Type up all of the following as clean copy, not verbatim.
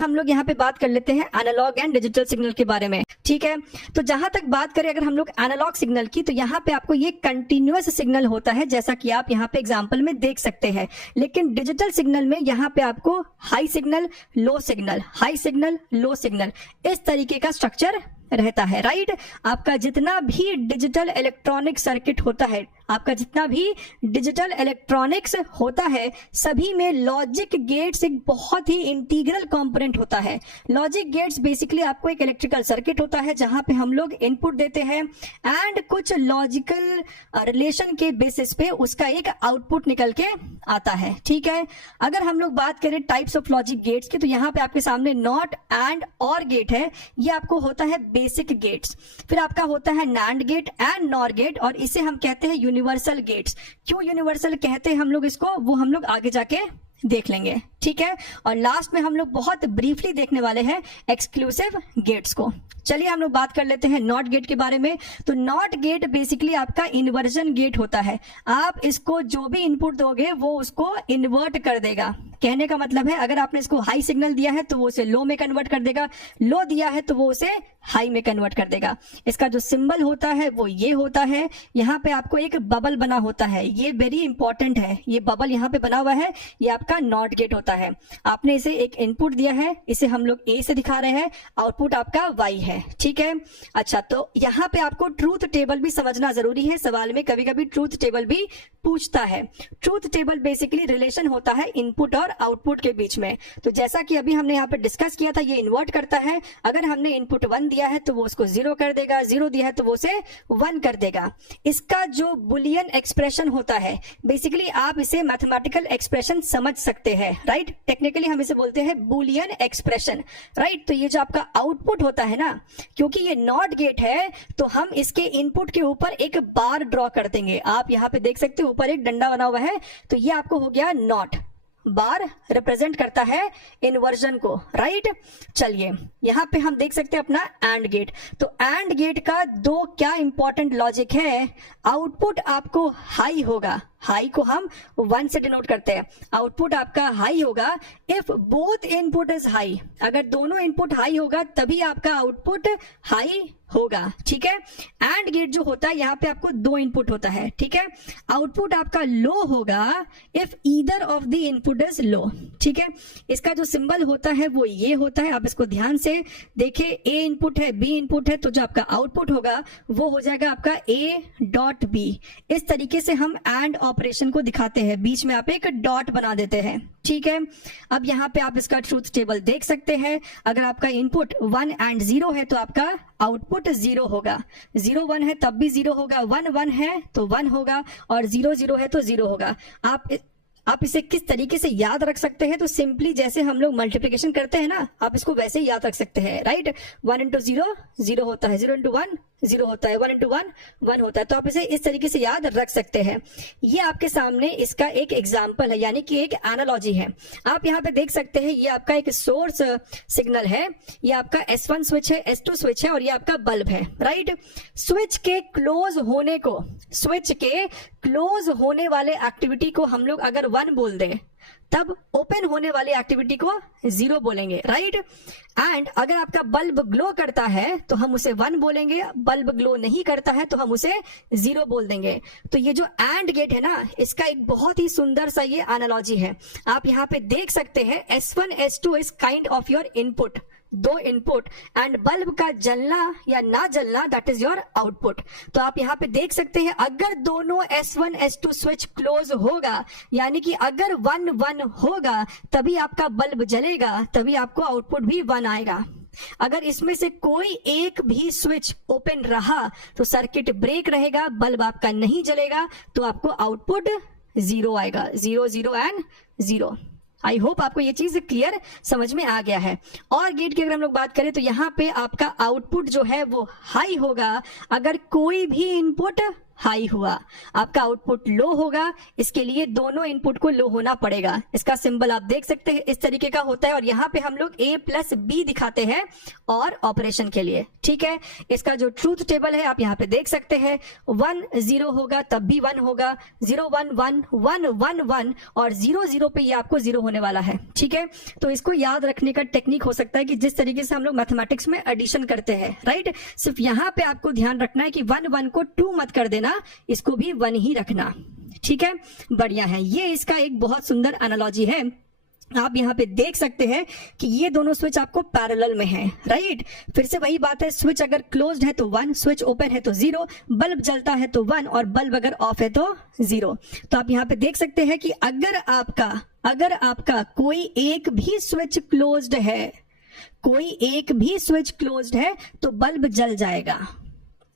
हम लोग यहाँ पे बात कर लेते हैं एनालॉग एंड डिजिटल सिग्नल के बारे में। ठीक है, तो जहां तक बात करें अगर हम लोग एनालॉग सिग्नल की, तो यहाँ पे आपको ये कंटिन्यूअस सिग्नल होता है, जैसा कि आप यहाँ पे एग्जांपल में देख सकते हैं। लेकिन डिजिटल सिग्नल में यहाँ पे आपको high signal, low signal, high signal, low signal, इस तरीके का स्ट्रक्चर रहता है। राइट, आपका जितना भी डिजिटल इलेक्ट्रॉनिक सर्किट होता है, आपका जितना भी डिजिटल इलेक्ट्रॉनिक्स होता है, सभी में लॉजिक गेट्स एक बहुत ही इंटीग्रल कंपोनेंट होता है। लॉजिक गेट्स बेसिकली आपको एक इलेक्ट्रिकल सर्किट होता है जहां पे हम लोग इनपुट देते हैं एंड कुछ लॉजिकल रिलेशन के बेसिस पे उसका एक आउटपुट निकल के आता है। ठीक है, अगर हम लोग बात करें टाइप्स ऑफ लॉजिक गेट्स की, तो यहाँ पे आपके सामने नॉट एंड और गेट है, ये आपको होता है बेसिक गेट्स। फिर आपका होता है NAND gate and NOR gate, और इसे हम कहते हैं यूनिवर्सल गेट्स। क्यों यूनिवर्सल कहते हैं हम लोग इसको, वो हम लोग आगे जाके देख लेंगे। ठीक है, और लास्ट में हम लोग बहुत ब्रीफली देखने वाले हैं एक्सक्लूसिव गेट्स को। चलिए हम लोग बात कर लेते हैं नॉट गेट के बारे में। तो नॉट गेट बेसिकली आपका इन्वर्जन गेट होता है। आप इसको जो भी इनपुट दोगे वो उसको इन्वर्ट कर देगा। कहने का मतलब है, अगर आपने इसको हाई सिग्नल दिया है तो वो उसे लो में कन्वर्ट कर देगा, लो दिया है तो वो उसे हाई में कन्वर्ट कर देगा। इसका जो सिंबल होता है वो ये होता है। यहाँ पे आपको एक बबल बना होता है, ये वेरी इंपॉर्टेंट है। ये बबल यहाँ पे बना हुआ है, ये आपका नॉट गेट होता है। आपने इसे एक इनपुट दिया है, इसे हम लोग ए से दिखा रहे हैं, आउटपुट आपका वाई है। ठीक है, अच्छा, तो यहाँ पे आपको ट्रूथ टेबल भी समझना जरूरी है। सवाल में कभी कभी ट्रूथ टेबल भी पूछता है। ट्रूथ टेबल बेसिकली रिलेशन होता है इनपुट और आउटपुट के बीच में। तो जैसा कि अभी हमने यहाँ पे डिस्कस किया था, ये इन्वर्ट करता है। अगर हमने इनपुट 1 दिया है तो वो उसको 0 कर देगा, 0 दिया है तो वो उसे 1 कर देगा। इसका जो बुलियन एक्सप्रेशन होता है, बेसिकली आप इसे मैथमेटिकल एक्सप्रेशन समझ सकते हैं। राइट, टेक्निकली हम इसे बोलते हैं बुलियन एक्सप्रेशन। राइट, तो ये जो आपका आउटपुट होता है ना, क्योंकि ये नॉट गेट है तो हम इसके इनपुट के ऊपर एक बार ड्रॉ कर देंगे। आप यहाँ पे देख सकते हो ऊपर एक डंडा बना हुआ है, तो ये आपको हो गया नॉट। बार रिप्रेजेंट करता है इन्वर्जन को। राइट, चलिए यहां पे हम देख सकते हैं अपना एंड गेट। तो एंड गेट का दो क्या इंपॉर्टेंट लॉजिक है। आउटपुट आपको हाई होगा, हाई को हम 1 से डिनोट करते हैं। आउटपुट आपका हाई होगा if both input is high. अगर दोनों इनपुट हाई होगा तभी आपका आउटपुट हाई होगा। ठीक है, एंड गेट जो होता है यहाँ पे आपको 2 इनपुट होता है। ठीक है, आउटपुट आपका लो होगा if either of the input is low. ठीक है, इसका जो सिंबल होता है वो ये होता है। आप इसको ध्यान से देखिए, ए इनपुट है, बी इनपुट है, तो जो आपका आउटपुट होगा वो हो जाएगा आपका ए डॉट बी। इस तरीके से हम एंड ऑपरेशन को दिखाते हैं, बीच में आप एक डॉट बना देते हैं। ठीक है, अब यहाँ पे आप इसका ट्रूथ टेबल देख सकते हैं। अगर आपका इनपुट 1 एंड 0 है तो आपका आउटपुट 0 होगा। 0 1 है तब भी 0 होगा, 1 1 है तो 1 होगा, और 0 0 है तो 0 होगा। आप इसे किस तरीके से याद रख सकते हैं, तो सिंपली जैसे हम लोग मल्टीप्लिकेशन करते हैं ना, आप इसको वैसे ही याद रख सकते हैं। राइट, 1 इंटू 0 0 होता है, 0 इंटू 1 0 होता है, 1 इंटू 1 1 होता है। तो आप इसे इस तरीके से याद रख सकते हैं। ये आपके सामने इसका एक एग्जाम्पल है, यानी कि एक एनालॉजी है। आप यहाँ पे देख सकते हैं, ये आपका एक सोर्स सिग्नल है, ये आपका S1 स्विच है, S2 स्विच है, और ये आपका बल्ब है। राइट, स्विच के क्लोज होने वाले एक्टिविटी को हम लोग अगर 1 बोल दें, तब ओपन होने वाली एक्टिविटी को 0 बोलेंगे। राइट, एंड अगर आपका बल्ब ग्लो करता है तो हम उसे 1 बोलेंगे, बल्ब ग्लो नहीं करता है तो हम उसे 0 बोल देंगे। तो ये जो एंड गेट है ना, इसका एक बहुत ही सुंदर सा ये एनालॉजी है। आप यहाँ पे देख सकते हैं, S1 S2 is kind of your input, 2 input, and bulb का जलना या ना जलना दैट इज योर आउटपुट। तो आप यहाँ पे देख सकते हैं, अगर दोनों S1 S2 स्विच क्लोज होगा, यानी कि अगर 1 1 होगा तभी आपका बल्ब जलेगा, तभी आपको आउटपुट भी 1 आएगा। अगर इसमें से कोई एक भी स्विच ओपन रहा तो सर्किट ब्रेक रहेगा, बल्ब आपका नहीं जलेगा, तो आपको आउटपुट 0 आएगा। 0 0 एंड 0। आई होप आपको ये चीज क्लियर समझ में आ गया है। और गेट की अगर हम लोग बात करें तो यहाँ पे आपका आउटपुट जो है वो हाई होगा अगर कोई भी इनपुट हाई हुआ, आपका आउटपुट लो होगा, इसके लिए दोनों इनपुट को लो होना पड़ेगा। इसका सिंबल आप देख सकते हैं इस तरीके का होता है और यहाँ पे हम लोग a प्लस बी दिखाते हैं और ऑपरेशन के लिए। ठीक है, इसका जो ट्रूथ टेबल है आप यहाँ पे देख सकते हैं, 1 0 होगा तब भी 1 होगा, 0 1 1 1 1 1 और 0 0 पे ये आपको 0 होने वाला है। ठीक है, तो इसको याद रखने का टेक्निक हो सकता है कि जिस तरीके से हम लोग मैथमेटिक्स में एडिशन करते हैं, राइट, सिर्फ यहाँ पे आपको ध्यान रखना है कि 1 1 को 2 मत कर देना, इसको भी 1 ही रखना। ठीक है, बढ़िया है। ये इसका एक बहुत सुंदर एनालॉजी है। आप यहाँ पे देख सकते हैं कि ये दोनों स्विच आपको पैरेलल में हैं, राइट। फिर से वही बात है, स्विच अगर क्लोज्ड है तो 1, स्विच ओपन है तो 0, बल्ब जलता है तो 1 और बल्ब अगर ऑफ है तो 0। तो आप यहाँ पे देख सकते हैं कि अगर आपका कोई एक भी स्विच क्लोज्ड है, कोई एक भी स्विच क्लोज्ड है तो बल्ब जल जाएगा,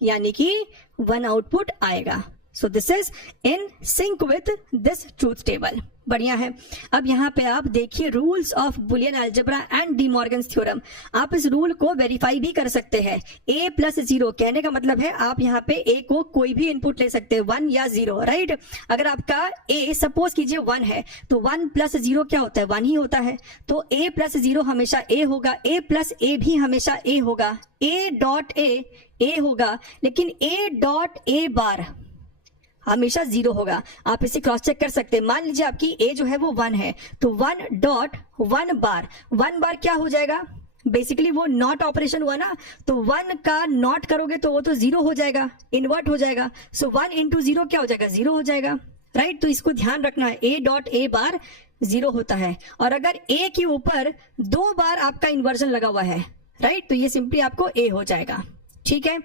यानी कि 1 आउटपुट आएगा। सो this is in sync with this truth table. बढ़िया है। अब यहाँ पे आप देखिए rules of Boolean algebra and D Morgan's theorem. आप इस रूल को वेरीफाई भी कर सकते हैं। a प्लस 0 कहने का मतलब है आप यहाँ पे a को कोई भी इनपुट ले सकते हैं, 1 या 0, राइट। अगर आपका a सपोज कीजिए 1 है तो 1 प्लस 0 क्या होता है, 1 ही होता है। तो a प्लस 0 हमेशा a होगा, a प्लस a भी हमेशा a होगा, a डॉट a होगा, लेकिन a डॉट a बार हमेशा 0 होगा। आप इसे क्रॉस चेक कर सकते हैं। मान लीजिए आपकी a जो है वो 1 है तो 1 डॉट 1 बार क्या हो जाएगा, बेसिकली वो नॉट ऑपरेशन हुआ ना, तो 1 का नॉट करोगे तो वो तो 0 हो जाएगा, इन्वर्ट हो जाएगा। सो 1 इंटू 0 क्या हो जाएगा, 0 हो जाएगा, राइट। तो इसको ध्यान रखना है, a डॉट a बार 0 होता है। और अगर a के ऊपर 2 बार आपका इन्वर्जन लगा हुआ है, राइट, तो ये सिंपली आपको a हो जाएगा। ठीक है,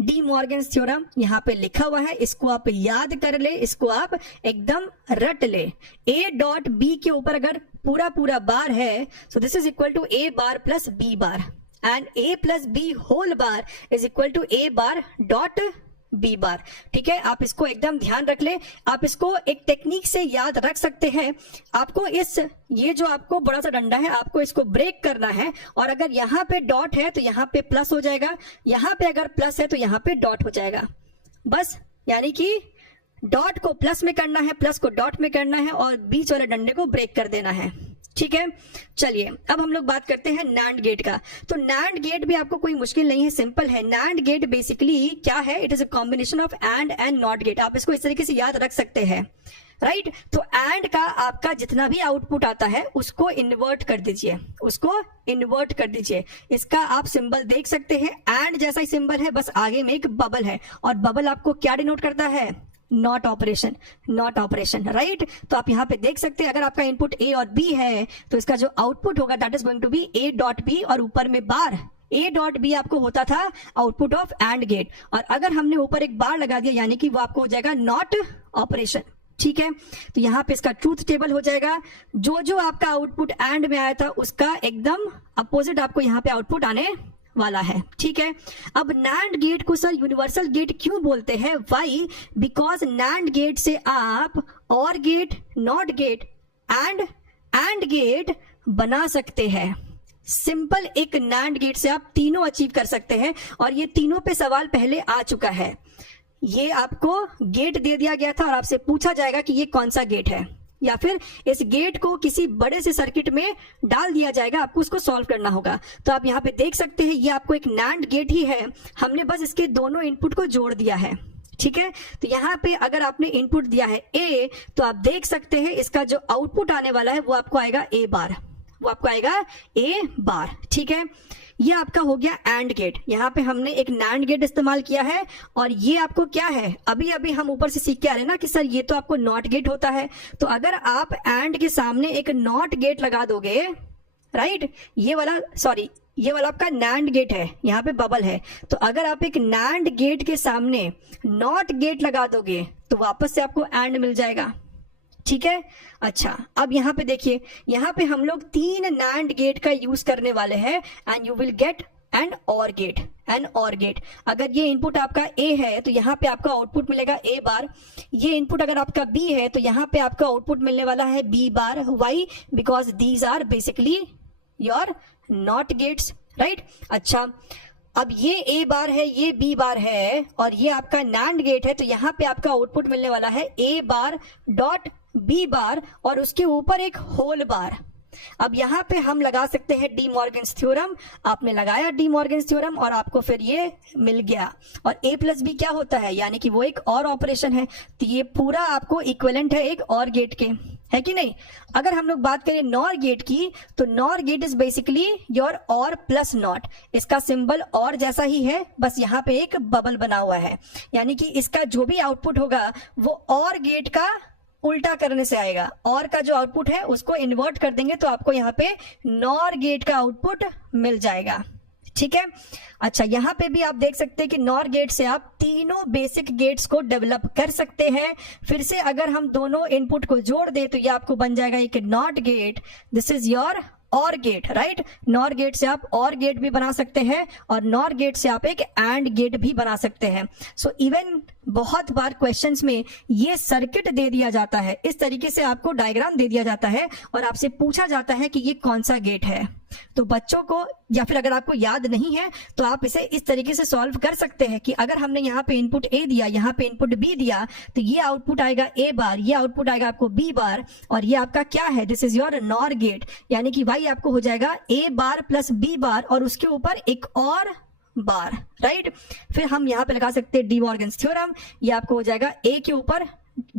डी मॉर्गन्स थ्योरम यहाँ पे लिखा हुआ है, इसको आप याद कर ले, इसको आप एकदम रट ले। a डॉट b के ऊपर अगर पूरा बार है, so this is equal to a bar plus b bar, and a plus b whole bar is equal to a bar dot b bar. ठीक है, आप इसको एकदम ध्यान रख ले। आप इसको एक टेक्निक से याद रख सकते हैं। आपको ये जो आपको बड़ा सा डंडा है, आपको इसको ब्रेक करना है, और अगर यहाँ पे डॉट है तो यहाँ पे प्लस हो जाएगा, यहाँ पे अगर प्लस है तो यहाँ पे डॉट हो जाएगा, बस। यानी कि डॉट को प्लस में करना है, प्लस को डॉट में करना है, और बीच वाले डंडे को ब्रेक कर देना है। ठीक है, चलिए अब हम लोग बात करते हैं नैंड गेट का। तो नैंड गेट भी आपको कोई मुश्किल नहीं है, सिंपल है। नैंड गेट बेसिकली क्या है, it is a combination of and not gate. आप इसको इस तरीके से याद रख सकते हैं, राइट। तो एंड का आपका जितना भी आउटपुट आता है उसको इन्वर्ट कर दीजिए, उसको इन्वर्ट कर दीजिए। इसका आप सिंबल देख सकते हैं, एंड जैसा ही सिंबल है, बस आगे में एक बबल है, और बबल आपको क्या डिनोट करता है, not operation, not operation, right. तो आप यहाँ पे देख सकते हैं, अगर आपका इनपुट a और b है तो इसका जो आउटपुट होगा that is going to be a dot b, और ऊपर में बार a डॉट b आपको होता था आउटपुट ऑफ एंड गेट, और अगर हमने ऊपर एक बार लगा दिया यानी कि वो आपको हो जाएगा नॉट ऑपरेशन। ठीक है, तो यहाँ पे इसका ट्रूथ टेबल हो जाएगा। जो आपका आउटपुट एंड में आया था उसका एकदम अपोजिट आपको यहाँ पे आउटपुट आने वाला है। ठीक है, अब नैंड गेट को सर यूनिवर्सल गेट क्यों बोलते हैं, वाई, बिकॉज नैंड गेट से आप OR gate, NOT gate AND gate बना सकते हैं। सिंपल एक नैंड गेट से आप तीनों अचीव कर सकते हैं, और ये तीनों पे सवाल पहले आ चुका है। ये आपको गेट दे दिया गया था और आपसे पूछा जाएगा कि ये कौन सा गेट है, या फिर इस गेट को किसी बड़े से सर्किट में डाल दिया जाएगा, आपको उसको सॉल्व करना होगा। तो आप यहाँ पे देख सकते हैं ये आपको एक नैंड गेट ही है, हमने बस इसके दोनों इनपुट को जोड़ दिया है। ठीक है, तो यहाँ पे अगर आपने इनपुट दिया है a, तो आप देख सकते हैं इसका जो आउटपुट आने वाला है वो आपको आएगा a बार, वो आपको आएगा a बार। ठीक है, ये आपका हो गया एंड गेट। यहाँ पे हमने एक नैंड गेट इस्तेमाल किया है, और ये आपको क्या है, अभी हम ऊपर से सीख के आ रहे हैं ना कि सर ये तो आपको नॉट गेट होता है। तो अगर आप एंड के सामने एक नॉट गेट लगा दोगे, राइट, ये वाला आपका नैंड गेट है, यहाँ पे बबल है, तो अगर आप एक नैंड गेट के सामने नॉट गेट लगा दोगे तो वापस से आपको एंड मिल जाएगा। ठीक है, अच्छा अब यहाँ पे देखिए, यहाँ पे हम लोग 3 नैंड गेट का यूज करने वाले हैं, and you will get and और गेट। अगर ये इनपुट आपका a है तो यहाँ पे आपका आउटपुट मिलेगा a बार, ये इनपुट अगर आपका b है तो यहाँ पे आपका आउटपुट मिलने वाला है b bar. Why, because these are basically your NOT gates, right. अच्छा, अब ये ए बार है, ये बी बार है और ये आपका नैंड गेट है, तो यहाँ पे आपका आउटपुट मिलने वाला है ए बार डॉट बी बार और उसके ऊपर एक होल बार। अब यहाँ पे हम लगा सकते हैं डी मॉर्गन्स थ्योरम। आपने लगाया डी मॉर्गन्स थ्योरम और आपको फिर ये मिल गया। और ए प्लस बी क्या होता है, यानी कि वो एक और ऑपरेशन है, तो ये पूरा आपको इक्विवेलेंट है एक और गेट के, है कि नहीं। अगर हम लोग बात करें नॉर गेट की, तो NOR gate is basically your OR plus NOT. इसका सिंबल और जैसा ही है, बस यहाँ पे एक बबल बना हुआ है, यानी कि इसका जो भी आउटपुट होगा वो और गेट का उल्टा करने से आएगा। और का जो आउटपुट है उसको इन्वर्ट कर देंगे तो आपको यहाँ पे नॉर गेट का आउटपुट मिल जाएगा, ठीक है। अच्छा, यहाँ पे भी आप देख सकते हैं कि नॉर गेट से आप तीनों बेसिक गेट्स को डेवलप कर सकते हैं। फिर से अगर हम दोनों इनपुट को जोड़ दें तो ये आपको बन जाएगा एक not gate, this is your और गेट, राइट। नॉर गेट से आप और गेट भी बना सकते हैं और नॉर गेट से आप एक एंड गेट भी बना सकते हैं। सो इवन बहुत बार क्वेश्चंस में ये सर्किट दे दिया जाता है, इस तरीके से आपको डायग्राम दे दिया जाता है और आपसे पूछा जाता है कि ये कौन सा गेट है। तो बच्चों को, या फिर अगर आपको याद नहीं है तो आप इसे इस तरीके से सॉल्व कर सकते हैं कि अगर हमने यहाँ पे इनपुट ए दिया, यहाँ पे इनपुट बी दिया, तो ये आउटपुट आएगा ए बार, ये आउटपुट आएगा आपको बी बार और ये आपका क्या है, this is your NOR gate, यानी कि वाई आपको हो जाएगा ए बार प्लस बी बार और उसके ऊपर एक और बार, राइट। फिर हम यहाँ पे लगा सकते हैं डी मॉर्गन्स थ्योरम, ये आपको हो जाएगा ए के ऊपर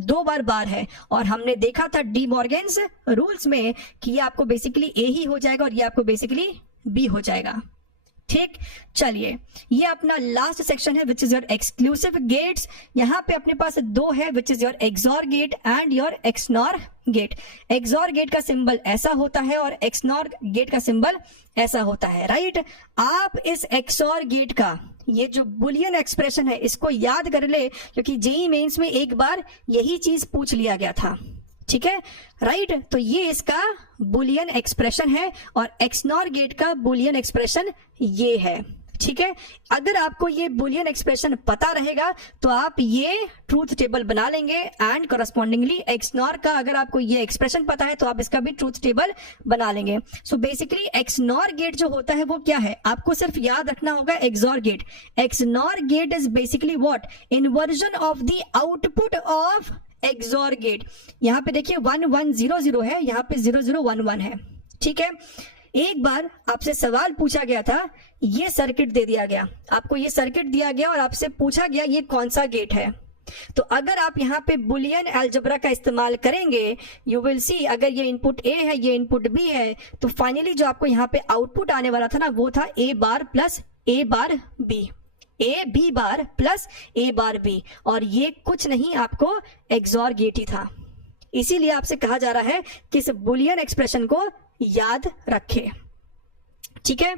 2 बार है और हमने देखा था डी मॉर्गन्स रूल्स में कि ये आपको बेसिकली ए ही हो जाएगा और ये आपको बेसिकली बी हो जाएगा, ठीक। चलिए, ये अपना लास्ट सेक्शन है which is your exclusive gates. यहाँ पे अपने पास 2 है which is your XOR gate and your XNOR gate. XOR gate का सिंबल ऐसा होता है और एक्सनॉर गेट का सिंबल ऐसा होता है, राइट। आप इस एक्सॉर गेट का ये जो बुलियन एक्सप्रेशन है इसको याद कर ले, क्योंकि जेईई मेंस में एक बार यही चीज पूछ लिया गया था, ठीक है, राइट। तो ये इसका बुलियन एक्सप्रेशन है और एक्सनॉर गेट का बुलियन एक्सप्रेशन ये है, ठीक है। अगर आपको ये बुलियन एक्सप्रेशन पता रहेगा तो आप ये ट्रूथ टेबल बना लेंगे एंड करस्पॉन्डिंगली एक्सनॉर का अगर आपको ये एक्सप्रेशन पता है तो आप इसका भी ट्रूथ टेबल बना लेंगे। सो बेसिकली एक्सनॉर गेट जो होता है वो क्या है, आपको सिर्फ याद रखना होगा XOR gate. XNOR gate is basically what, inversion of the output of XOR gate. यहाँ पे देखिए 1 1 0 0 है, यहाँ पे 0 0 1 1 है, ठीक है। एक बार आपसे सवाल पूछा गया था, ये सर्किट दे दिया गया, आपको ये सर्किट दिया गया और आपसे पूछा गया ये कौन सा गेट है। तो अगर आप यहाँ पे बुलियन अलजेब्रा का इस्तेमाल करेंगे, यू विल सी, अगर ये इनपुट ए है, ये इनपुट बी है, तो फाइनली जो आपको यहाँ पे आउटपुट आने वाला था ना, वो था A bar plus A bar B, A B bar plus A bar B, और ये कुछ नहीं आपको एक्सॉर गेट ही था। इसीलिए आपसे कहा जा रहा है कि इस बुलियन एक्सप्रेशन को याद रखें, ठीक है।